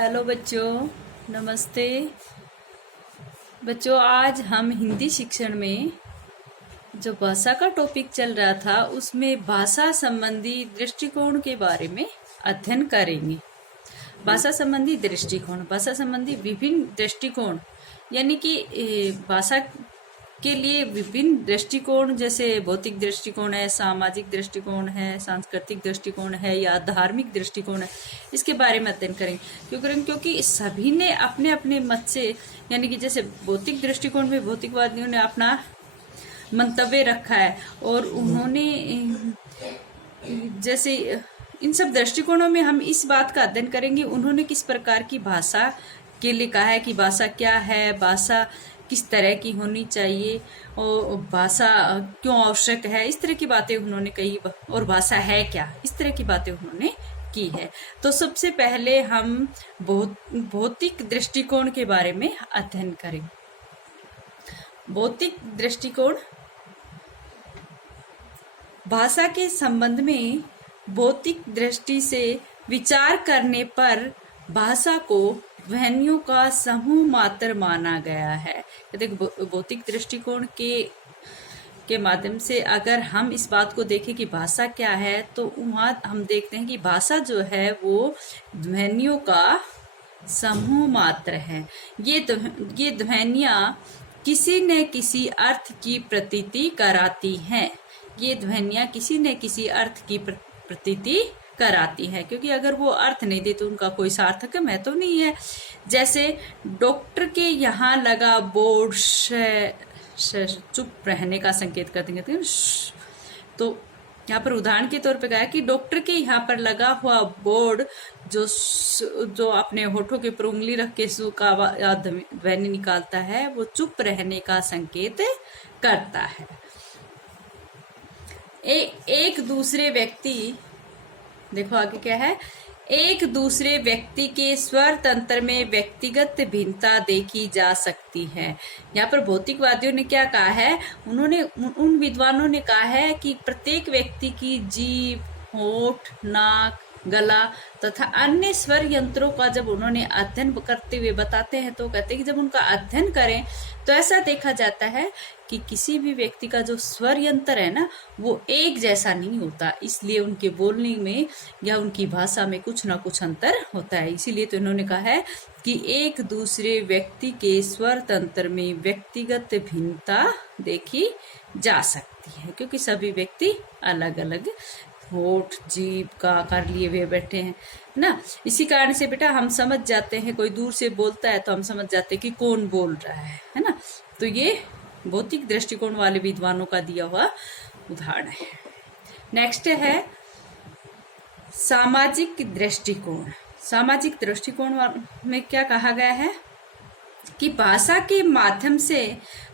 Hello बच्चों, नमस्ते। बच्चों, आज हम हिंदी शिक्षण में जो भाषा का टॉपिक चल रहा था उसमें भाषा संबंधी दृष्टिकोण के बारे में अध्ययन करेंगे। भाषा संबंधी दृष्टिकोण, भाषा संबंधी विभिन्न दृष्टिकोण, यानी कि भाषा के लिए विभिन्न दृष्टिकोण, जैसे भौतिक दृष्टिकोण है, सामाजिक दृष्टिकोण है, सांस्कृतिक दृष्टिकोण है या धार्मिक दृष्टिकोण है, इसके बारे में अध्ययन करेंगे। क्योंकि सभी ने अपने अपने मत से, यानी कि जैसे भौतिक दृष्टिकोण में भौतिकवादियों ने अपना मंतव्य रखा है और उन्होंने जैसे इन सब दृष्टिकोणों में हम इस बात का अध्ययन करेंगे उन्होंने किस प्रकार की भाषा के लिए कहा है कि भाषा क्या है, भाषा किस तरह की होनी चाहिए और भाषा क्यों आवश्यक है, इस तरह की बातें उन्होंने कही। और भाषा है क्या, इस तरह की बातें उन्होंने की है। तो सबसे पहले हम भौतिक दृष्टिकोण के बारे में अध्ययन करें। भौतिक दृष्टिकोण भाषा के संबंध में भौतिक दृष्टि से विचार करने पर भाषा को ध्वनियों का समूह मात्र माना गया है। भौतिक दृष्टिकोण के माध्यम से अगर हम इस बात को देखें कि भाषा क्या है, तो वहाँ हम देखते हैं कि भाषा जो है वो ध्वनियों का समूह मात्र है। ये ध्वनियाँ किसी न किसी अर्थ की प्रतीति कराती हैं। ये ध्वनियाँ किसी न किसी अर्थ की प्रतीति कराती है, क्योंकि अगर वो अर्थ नहीं दे तो उनका कोई सार्थक महत्व नहीं है। जैसे डॉक्टर के यहाँ लगा बोर्ड चुप रहने का संकेत करते हैं। तो यहाँ पर उदाहरण के तौर पे कहा कि डॉक्टर के यहाँ पर लगा हुआ बोर्ड जो अपने होठों के ऊपर उंगली रख के सु का ध्वनि निकालता है, वो चुप रहने का संकेत करता है। एक दूसरे व्यक्ति, देखो आगे क्या है, एक दूसरे व्यक्ति के स्वर तंत्र में व्यक्तिगत भिन्नता देखी जा सकती है। यहाँ पर भौतिकवादियों ने क्या कहा है, उन विद्वानों ने कहा है कि प्रत्येक व्यक्ति की जीभ, होठ, नाक, गला तथा अन्य स्वर यंत्रों का जब उन्होंने अध्ययन करते हुए बताते हैं तो कहते हैं कि जब उनका अध्ययन करें तो ऐसा देखा जाता है कि किसी भी व्यक्ति का जो स्वर यंत्र है ना, वो एक जैसा नहीं होता। इसलिए उनके बोलने में या उनकी भाषा में कुछ ना कुछ अंतर होता है। इसीलिए तो इन्होंने कहा है कि एक दूसरे व्यक्ति के स्वर तंत्र में व्यक्तिगत भिन्नता देखी जा सकती है, क्योंकि सभी व्यक्ति अलग अलग होठ, जीभ का आकार लिए हुए बैठे हैं ना। इसी कारण से बेटा हम समझ जाते हैं, कोई दूर से बोलता है तो हम समझ जाते हैं कि कौन बोल रहा है ना। तो ये भौतिक दृष्टिकोण वाले विद्वानों का दिया हुआ उदाहरण है। नेक्स्ट है सामाजिक दृष्टिकोण। सामाजिक दृष्टिकोण में क्या कहा गया है कि भाषा के माध्यम से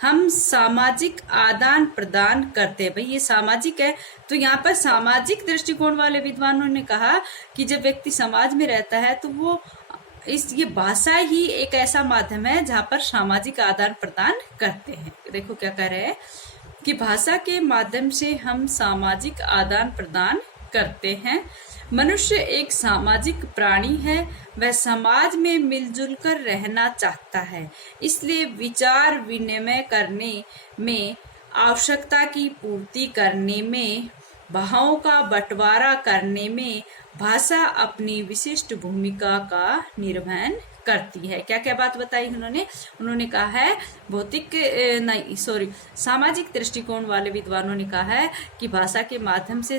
हम सामाजिक आदान प्रदान करते हैं। भाई ये सामाजिक है, तो यहाँ पर सामाजिक दृष्टिकोण वाले विद्वानों ने कहा कि जब व्यक्ति समाज में रहता है तो वो ये भाषा ही एक ऐसा माध्यम है जहाँ पर सामाजिक आदान प्रदान करते हैं। देखो क्या कह रहे हैं कि भाषा के माध्यम से हम सामाजिक आदान प्रदान करते हैं। मनुष्य एक सामाजिक प्राणी है, वह समाज में मिलजुल कर रहना चाहता है। इसलिए विचार विनिमय करने में, आवश्यकता की पूर्ति करने में, भावों का बंटवारा करने में भाषा अपनी विशिष्ट भूमिका का निर्वहन करती है। क्या क्या बात बताई उन्होंने कहा है सामाजिक दृष्टिकोण वाले विद्वानों ने कहा है कि भाषा के माध्यम से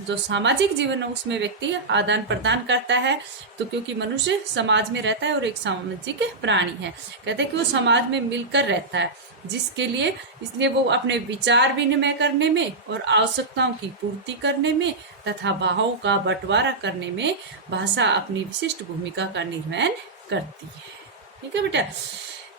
जो सामाजिक जीवन है उसमें व्यक्ति आदान प्रदान करता है। तो क्योंकि मनुष्य समाज में रहता है और एक सामाजिक प्राणी है, कहते हैं कि वो समाज में मिलकर रहता है, इसलिए वो अपने विचार विनिमय करने में और आवश्यकताओं की पूर्ति करने में तथा भावों का बंटवारा करने में भाषा अपनी विशिष्ट भूमिका का निर्वहन करती है। ठीक है बेटा,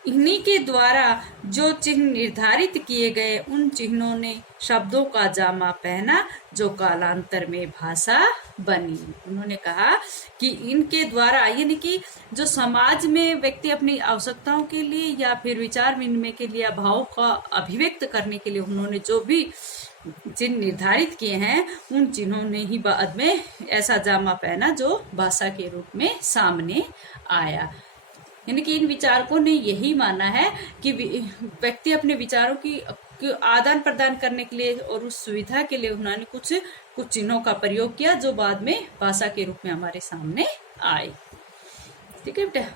इन्हीं के द्वारा जो चिन्ह निर्धारित किए गए उन चिन्हों ने शब्दों का जामा पहना जो कालांतर में भाषा बनी। उन्होंने कहा कि इनके द्वारा, यानी कि जो समाज में व्यक्ति अपनी आवश्यकताओं के लिए या फिर विचार विनिमय के लिए भाव का अभिव्यक्त करने के लिए उन्होंने जो भी चिन्ह निर्धारित किए हैं उन चिन्हों ने ही बाद में ऐसा जामा पहना जो भाषा के रूप में सामने आया। यानी कि इन विचारकों ने यही माना है कि व्यक्ति अपने विचारों की आदान प्रदान करने के लिए और उस सुविधा के लिए उन्होंने कुछ चिन्हों का प्रयोग किया जो बाद में भाषा के रूप में हमारे सामने आए। ठीक है बेटा।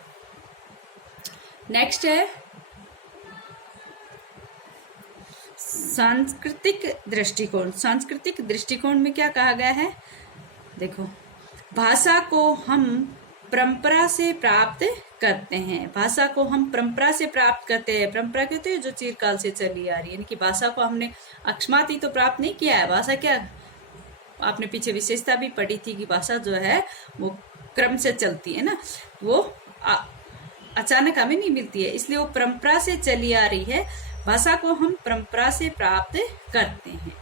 नेक्स्ट है सांस्कृतिक दृष्टिकोण। सांस्कृतिक दृष्टिकोण में क्या कहा गया है, देखो, भाषा को हम परंपरा से प्राप्त करते हैं। भाषा को हम परंपरा से प्राप्त करते हैं। परंपरा कहते हैं जो चिरकाल से चली आ रही है, यानी कि भाषा को हमने अकस्मात ही तो प्राप्त नहीं किया है। भाषा क्या, आपने पीछे विशेषता भी पढ़ी थी कि भाषा जो है वो क्रम से चलती है ना, वो अचानक हमें नहीं मिलती है, इसलिए वो परंपरा से चली आ रही है। भाषा को हम परंपरा से प्राप्त करते हैं।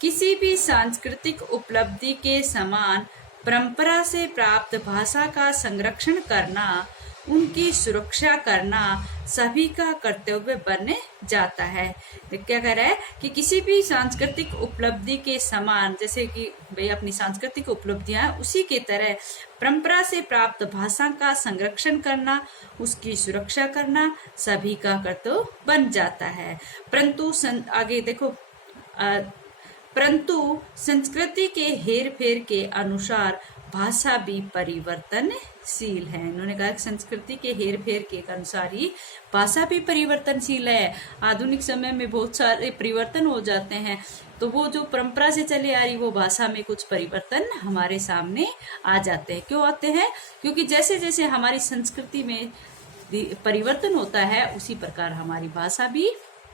किसी भी सांस्कृतिक उपलब्धि के समान परंपरा से प्राप्त भाषा का संरक्षण करना, उनकी सुरक्षा करना सभी का कर्तव्य बन जाता है। तो क्या कह रहा है कि किसी भी सांस्कृतिक उपलब्धि के समान, जैसे कि भाई अपनी सांस्कृतिक उपलब्धियां उसी के तरह परंपरा से प्राप्त भाषा का संरक्षण करना, उसकी सुरक्षा करना सभी का कर्तव्य बन जाता है। परंतु आगे देखो, परंतु संस्कृति के हेर फेर के अनुसार भाषा भी परिवर्तनशील है। इन्होंने कहा कि संस्कृति के हेर फेर के अनुसार ही भाषा भी परिवर्तनशील है। आधुनिक समय में बहुत सारे परिवर्तन हो जाते हैं, तो वो जो परंपरा से चली आ रही वो भाषा में कुछ परिवर्तन हमारे सामने आ जाते हैं। क्यों आते हैं? क्योंकि जैसे जैसे हमारी संस्कृति में परिवर्तन होता है उसी प्रकार हमारी भाषा भी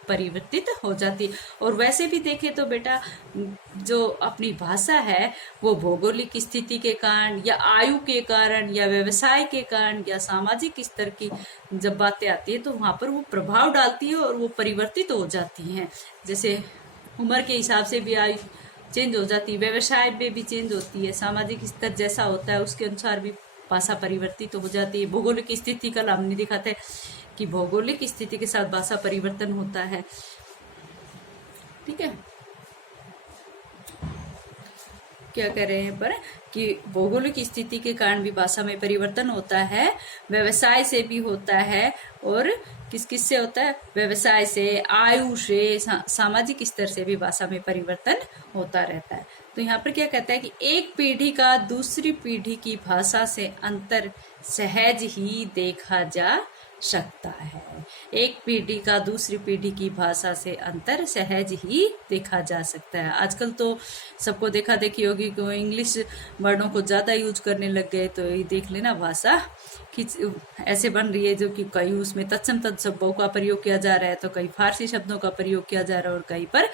परिवर्तित हो जाती। और वैसे भी देखे तो बेटा, जो अपनी भाषा है वो भौगोलिक स्थिति के कारण या आयु के कारण या व्यवसाय के कारण या सामाजिक स्तर की जब बातें आती है तो वहां पर वो प्रभाव डालती है और वो परिवर्तित हो जाती हैं। जैसे उम्र के हिसाब से भी आयु चेंज हो जाती है, व्यवसाय में भी चेंज होती है, सामाजिक स्तर जैसा होता है उसके अनुसार भी भाषा परिवर्तित हो जाती है। भौगोलिक स्थिति कल हमने देखा था कि भौगोलिक स्थिति के साथ भाषा परिवर्तन होता है। ठीक है, क्या कह रहे हैं पर कि भौगोलिक स्थिति के कारण भी भाषा में परिवर्तन होता है, व्यवसाय से भी होता है और किस किस से होता है, व्यवसाय से, आयु से, सामाजिक स्तर से भी भाषा में परिवर्तन होता रहता है। तो यहाँ पर क्या कहता है कि एक पीढ़ी का दूसरी पीढ़ी की भाषा से अंतर सहज ही देखा जा सकता है। एक पीढ़ी का दूसरी पीढ़ी की भाषा से अंतर सहज ही देखा जा सकता है। आजकल तो सबको देखा देखी होगी कि वो इंग्लिश वर्डों को ज्यादा यूज करने लग गए, तो ये देख लेना भाषा कि ऐसे बन रही है जो कि कहीं उसमें तत्सम तत् शब्दों का प्रयोग किया जा रहा है, तो कहीं फारसी शब्दों का प्रयोग किया जा रहा है और कहीं पर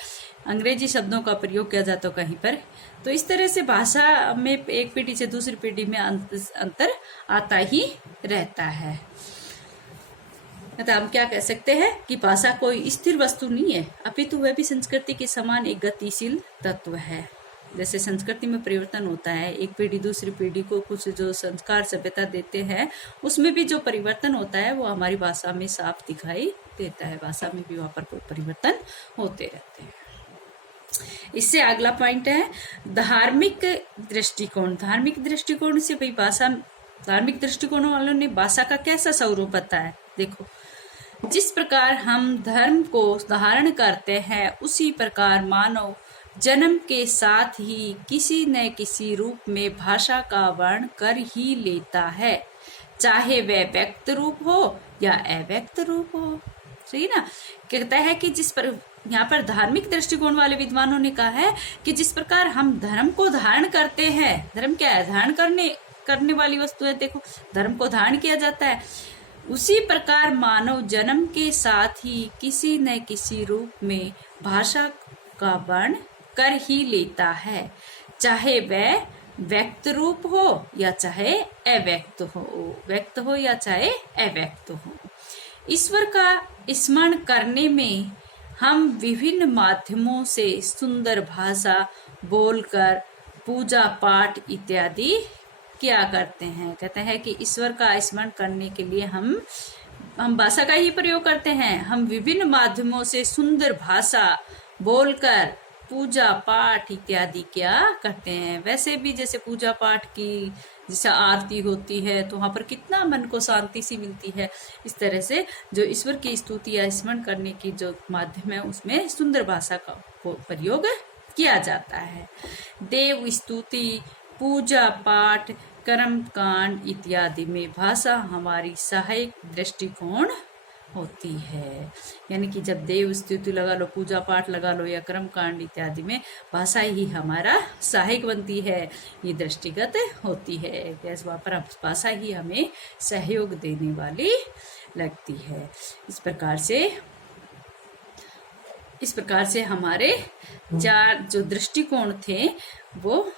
अंग्रेजी शब्दों का प्रयोग किया जाता है कहीं पर। तो इस तरह से भाषा में एक पीढ़ी से दूसरी पीढ़ी में अंतर आता ही रहता है। तो हम क्या कह सकते हैं कि भाषा कोई स्थिर वस्तु नहीं है, अपितु वह भी संस्कृति के समान एक गतिशील तत्व है। जैसे संस्कृति में परिवर्तन होता है, एक पीढ़ी दूसरी पीढ़ी को कुछ जो संस्कार सभ्यता देते हैं उसमें भी जो परिवर्तन होता है वो हमारी भाषा में साफ दिखाई देता है। भाषा में भी वहां पर परिवर्तन होते रहते हैं। इससे अगला पॉइंट है धार्मिक दृष्टिकोण। धार्मिक दृष्टिकोण से भाई भाषा, धार्मिक दृष्टिकोण वालों ने भाषा का कैसा स्वरूप बताया। देखो, जिस प्रकार हम धर्म को धारण करते हैं उसी प्रकार मानव जन्म के साथ ही किसी न किसी रूप में भाषा का वर्ण कर ही लेता है, चाहे वह व्यक्त रूप हो या अव्यक्त रूप हो। सही ना? कहता है कि जिस पर, यहाँ पर धार्मिक दृष्टिकोण वाले विद्वानों ने कहा है कि जिस प्रकार हम धर्म को धारण करते हैं, धर्म क्या है? धारण करने वाली वस्तु है। देखो, धर्म को धारण किया जाता है, उसी प्रकार मानव जन्म के साथ ही किसी न किसी रूप में भाषा का वर्ण कर ही लेता है, चाहे वह व्यक्त रूप हो या चाहे अव्यक्त हो, व्यक्त हो या चाहे अव्यक्त हो। ईश्वर का स्मरण करने में हम विभिन्न माध्यमों से सुंदर भाषा बोलकर पूजा पाठ इत्यादि क्या करते हैं। कहते हैं कि ईश्वर का स्मरण करने के लिए हम भाषा का ही प्रयोग करते हैं। हम विभिन्न माध्यमों से सुंदर भाषा बोलकर पूजा पाठ इत्यादि क्या करते हैं। वैसे भी जैसे पूजा पाठ की जैसे आरती होती है तो वहां पर कितना मन को शांति सी मिलती है। इस तरह से जो ईश्वर की स्तुति या स्मरण करने की जो माध्यम है उसमें सुंदर भाषा का प्रयोग किया जाता है। देव स्तुति, पूजा पाठ, कर्म कांड इत्यादि में भाषा हमारी सहायक दृष्टिकोण होती है। यानी कि जब देव स्तुति लगा लो, पूजा पाठ लगा लो या कर्म कांड इत्यादि में भाषा ही हमारा सहायक बनती है, ये दृष्टिगत होती है। वहाँ पर भाषा ही हमें सहयोग देने वाली लगती है। इस प्रकार से हमारे 4 जो दृष्टिकोण थे वो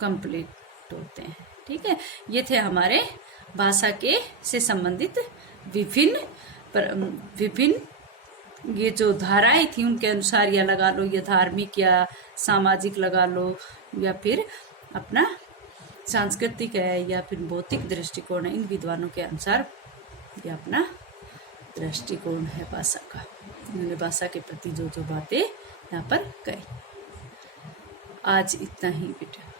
कंप्लीट होते हैं। ठीक है, ये थे हमारे भाषा के से संबंधित विभिन्न ये जो धाराएं थी उनके अनुसार, या लगा लो या धार्मिक या सामाजिक लगा लो, या फिर अपना सांस्कृतिक है या फिर भौतिक दृष्टिकोण है, इन विद्वानों के अनुसार ये अपना दृष्टिकोण है भाषा का। उन्होंने भाषा के प्रति जो जो बातें यहाँ पर कही। आज इतना ही बेटा।